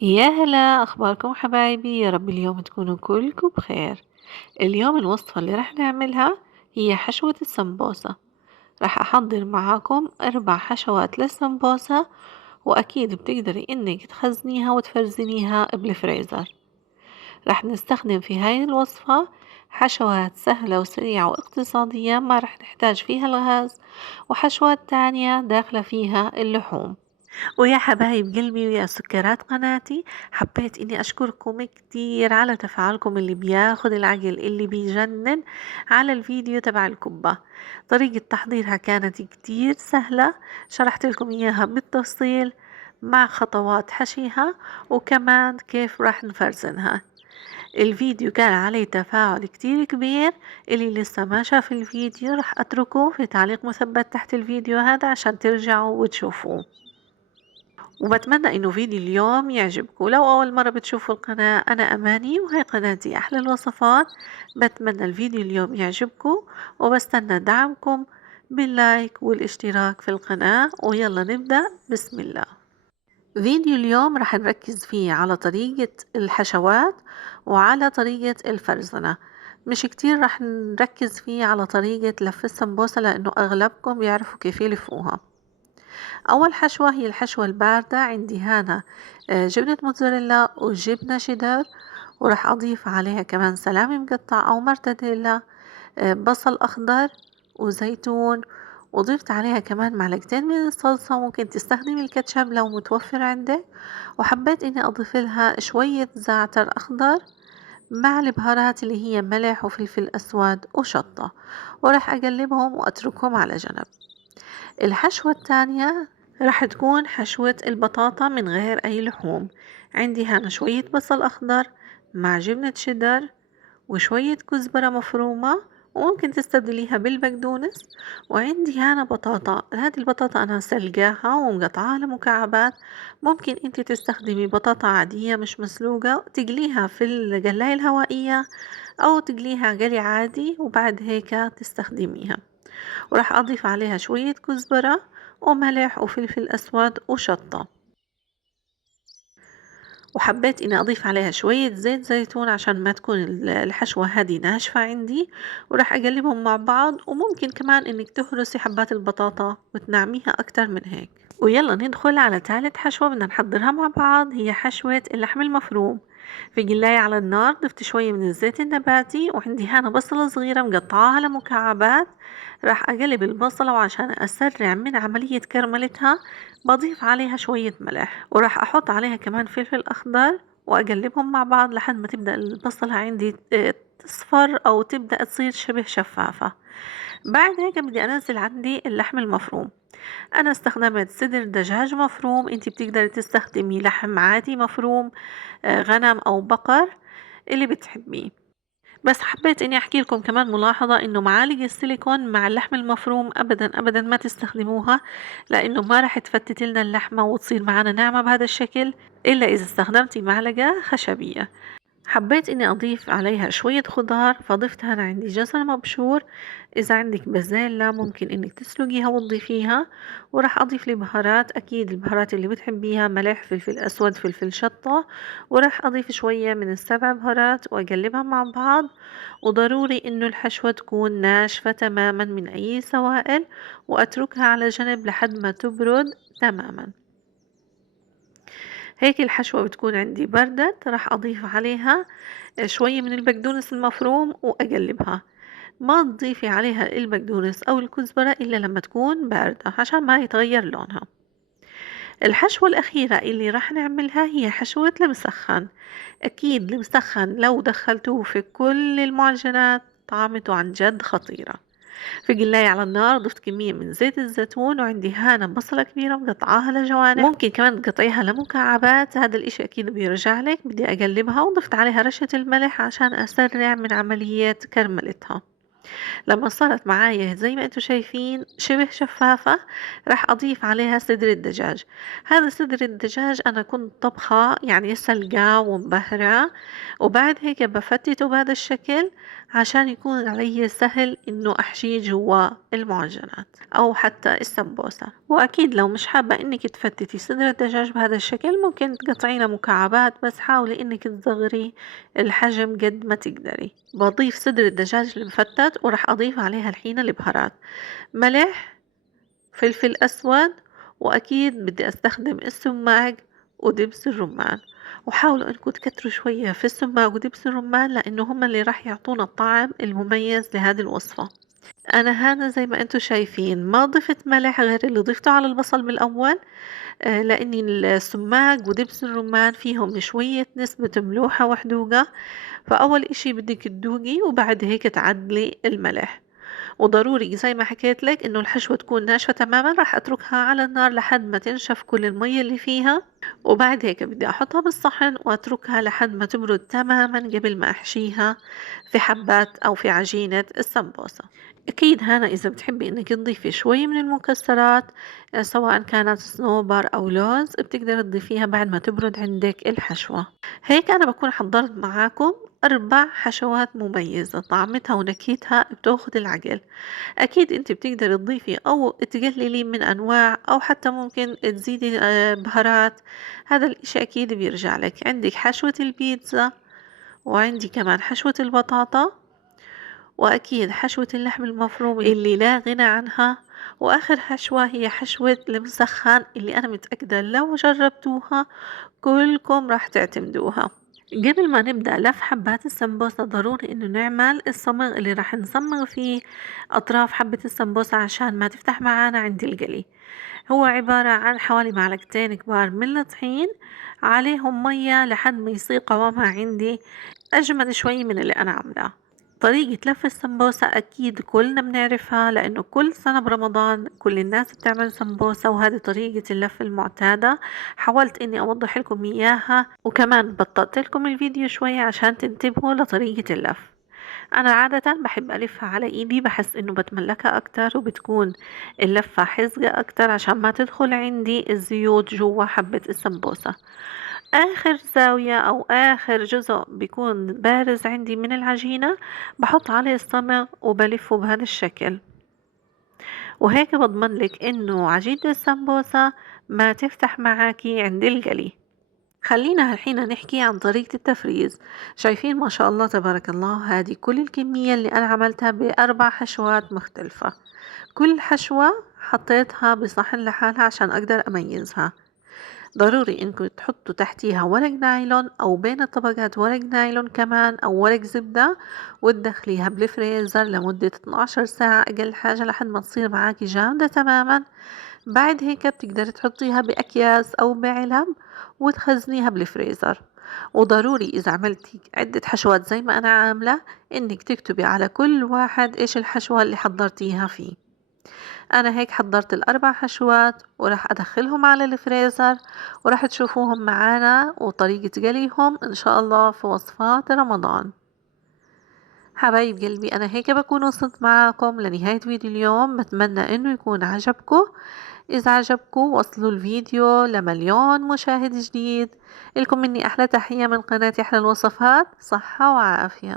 يا هلا، أخباركم حبايبي؟ يا رب اليوم تكونوا كلكم بخير. اليوم الوصفة اللي رح نعملها هي حشوة السمبوسة. رح أحضر معاكم 4 حشوات للسمبوسة، وأكيد بتقدري إنك تخزنيها وتفرزنيها بالفريزر. رح نستخدم في هاي الوصفة حشوات سهلة وسريعة واقتصادية ما رح نحتاج فيها الغاز، وحشوات تانية داخلة فيها اللحوم. ويا حبايب قلبي ويا سكرات قناتي، حبيت اني اشكركم كتير على تفاعلكم اللي بياخد العقل، اللي بيجنن على الفيديو تبع الكبة. طريقة تحضيرها كانت كتير سهلة، شرحت لكم اياها بالتفصيل مع خطوات حشيها، وكمان كيف راح نفرزنها. الفيديو كان عليه تفاعل كتير كبير. اللي لسه ما شاف الفيديو راح اتركه في تعليق مثبت تحت الفيديو هذا عشان ترجعوا وتشوفوه. وبتمنى انه فيديو اليوم يعجبكم. لو اول مرة بتشوفوا القناة، انا اماني وهي قناتي احلى الوصفات. بتمنى الفيديو اليوم يعجبكم، وبستنى دعمكم باللايك والاشتراك في القناة. ويلا نبدأ، بسم الله. فيديو اليوم رح نركز فيه على طريقة الحشوات وعلى طريقة الفرزنة. مش كتير رح نركز فيه على طريقة لف السمبوسة لأنه أغلبكم بيعرفوا كيف يلفوها. أول حشوة هي الحشوة الباردة. عندي هنا جبنة موتزاريلا وجبنة شيدر، وراح أضيف عليها كمان سلامي مقطع أو مرتديلا، بصل أخضر وزيتون. وضفت عليها كمان معلقتين من الصلصة، ممكن تستخدمي الكاتشب لو متوفر عندك. وحبيت إني أضيف لها شوية زعتر أخضر مع البهارات اللي هي ملح وفلفل أسود وشطة، وراح أقلبهم وأتركهم على جنب. الحشوة التانية راح تكون حشوة البطاطا من غير أي لحوم. عندي هنا شوية بصل أخضر مع جبنة شيدر وشوية كزبرة مفرومة، وممكن تستبدليها بالبقدونس. وعندي هنا بطاطا، هذه البطاطا أنا سلقاها ومقطعاها لمكعبات. ممكن انت تستخدمي بطاطا عادية مش مسلوقة، تقليها في القلاية الهوائية أو تقليها قلي عادي وبعد هيك تستخدميها. وراح أضيف عليها شوية كزبرة وملح وفلفل أسود وشطة. وحبيت إني أضيف عليها شوية زيت زيتون عشان ما تكون الحشوة هذه ناشفة عندي. وراح أقلبهم مع بعض، وممكن كمان إنك تهرسي حبات البطاطا وتنعميها أكتر من هيك. ويلا ندخل على ثالث حشوة بدنا نحضرها مع بعض، هي حشوة اللحم المفروم. في قلاية على النار ضفت شوية من الزيت النباتي، وعندي هنا بصلة صغيرة مقطعاها لمكعبات. راح أقلب البصلة، وعشان أسرع من عملية كرملتها بضيف عليها شوية ملح، وراح أحط عليها كمان فلفل أخضر، وأقلبهم مع بعض لحد ما تبدأ البصلة عندي تصفر أو تبدأ تصير شبه شفافة. بعد هيك بدي أنزل عندي اللحم المفروم. أنا استخدمت صدر دجاج مفروم، انتي بتقدري تستخدمي لحم عادي مفروم، غنم أو بقر، اللي بتحبيه. بس حبيت اني احكي لكم كمان ملاحظة، انه معالق السيليكون مع اللحم المفروم ابدا ابدا ما تستخدموها، لانه ما راح تفتت لنا اللحمة وتصير معنا ناعمة بهذا الشكل الا اذا استخدمتي معلقة خشبية. حبيت اني اضيف عليها شوية خضار، فضفت هنا عندي جزر مبشور. اذا عندك بازلاء ممكن انك تسلقيها وتضيفيها. وراح اضيف لي بهارات، اكيد البهارات اللي بتحبيها، ملح فلفل اسود فلفل شطة. وراح اضيف شوية من ال7 بهارات واقلبها مع بعض. وضروري انه الحشوة تكون ناشفة تماما من اي سوائل، واتركها على جنب لحد ما تبرد تماما. هيك الحشوة بتكون عندي بردت. راح أضيف عليها شوية من البقدونس المفروم وأقلبها. ما تضيفي عليها البقدونس أو الكزبرة إلا لما تكون باردة عشان ما يتغير لونها. الحشوة الأخيرة اللي راح نعملها هي حشوة المسخن. أكيد المسخن لو دخلتوه في كل المعجنات طعمته عن جد خطيرة. في قلاية على النار ضفت كمية من زيت الزيتون، وعندي هنا بصلة كبيرة مقطعاها لجوانح، ممكن كمان تقطعيها لمكعبات، هذا الاشي اكيد بيرجع لك. بدي اقلبها وضفت عليها رشة الملح عشان اسرع من عملية كرملتها. لما صارت معايا زي ما انتم شايفين شبه شفافة، راح أضيف عليها صدر الدجاج. هذا صدر الدجاج أنا كنت طبخة يعني سلقاه ومبهرة، وبعد هيك بفتته بهذا الشكل عشان يكون علي سهل إنه أحشيه جوا المعجنات أو حتى السمبوسة. وأكيد لو مش حابة إنك تفتتي صدر الدجاج بهذا الشكل ممكن تقطعينه مكعبات، بس حاولي إنك تصغري الحجم قد ما تقدري. بضيف صدر الدجاج المفتت وراح أضيف عليها الحين البهارات: ملح، فلفل أسود، وأكيد بدي أستخدم السماق ودبس الرمان. وحاولوا إنكم تكتروا شوية في السماق ودبس الرمان لأنه هم اللي راح يعطونا الطعم المميز لهذه الوصفة. أنا هذا زي ما أنتم شايفين ما ضفت ملح غير اللي ضفته على البصل بالأول، لأن السماق ودبس الرمان فيهم شوية نسبة ملوحة وحدوقة، فأول إشي بدك تدوقي وبعد هيك تعدلي الملح. وضروري زي ما حكيت لك إنه الحشوة تكون ناشفة تماما، راح أتركها على النار لحد ما تنشف كل المية اللي فيها، وبعد هيك بدي أحطها بالصحن وأتركها لحد ما تبرد تماما قبل ما أحشيها في حبات أو في عجينة السمبوسة. أكيد هنا إذا بتحبي إنك تضيفي شوي من المكسرات، سواء كانت صنوبر أو لوز، بتقدر تضيفيها بعد ما تبرد عندك الحشوة. هيك أنا بكون حضرت معاكم 4 حشوات مميزة طعمتها ونكهتها بتاخد العقل. أكيد أنت بتقدري تضيفي أو تقللي من أنواع أو حتى ممكن تزيدي بهارات، هذا الإشي أكيد بيرجع لك. عندك حشوة البيتزا، وعندي كمان حشوة البطاطا، وأكيد حشوة اللحم المفروم اللي لا غنى عنها، وآخر حشوة هي حشوة المسخن اللي أنا متأكدة لو جربتوها كلكم راح تعتمدوها. قبل ما نبدأ لف حبات السمبوسة ضروري إنه نعمل الصمغ اللي راح نصمغ فيه أطراف حبة السمبوسة عشان ما تفتح معانا عند القلي. هو عبارة عن حوالي معلقتين كبار من الطحين عليهم مية لحد ما يصير قوامها عندي أجمد شوي من اللي أنا عاملاه. طريقة لف السمبوسة أكيد كلنا بنعرفها لأنه كل سنة برمضان كل الناس بتعمل سمبوسة، وهذه طريقة اللف المعتادة. حاولت إني أوضح لكم إياها وكمان بطأت لكم الفيديو شوية عشان تنتبهوا لطريقة اللف. أنا عادة بحب ألفها على إيدي، بحس إنه بتملكها أكتر وبتكون اللفة حزقة أكتر عشان ما تدخل عندي الزيوت جوا حبة السمبوسة. آخر زاوية أو آخر جزء بيكون بارز عندي من العجينة بحط عليه الصمغ وبلفه بهذا الشكل، وهيك بضمن لك إنه عجينة السمبوسة ما تفتح معاكي عند القلي. خلينا الحين نحكي عن طريقة التفريز. شايفين ما شاء الله تبارك الله، هذه كل الكمية اللي أنا عملتها ب4 حشوات مختلفة. كل حشوة حطيتها بصحن لحالها عشان أقدر أميزها. ضروري إنكم تحطوا تحتيها ورق نايلون أو بين الطبقات ورق نايلون كمان أو ورق زبدة، وتدخليها بالفريزر لمدة 12 ساعة أقل حاجة لحد ما تصير معاكي جامدة تماما. بعد هيك بتقدر تحطيها بأكياس أو بعلب وتخزنيها بالفريزر. وضروري إذا عملتي عدة حشوات زي ما أنا عاملة إنك تكتبي على كل واحد إيش الحشوة اللي حضرتيها فيه. أنا هيك حضرت ال4 حشوات وراح أدخلهم على الفريزر، وراح تشوفوهم معانا وطريقة قليهم إن شاء الله في وصفات رمضان. حبايب قلبي أنا هيك بكون وصلت معاكم لنهاية فيديو اليوم، بتمنى إنه يكون عجبكم. إذا عجبكم وصلوا الفيديو ل1,000,000 مشاهد جديد. لكم مني أحلى تحية من قناة أحلى الوصفات، صحة وعافية.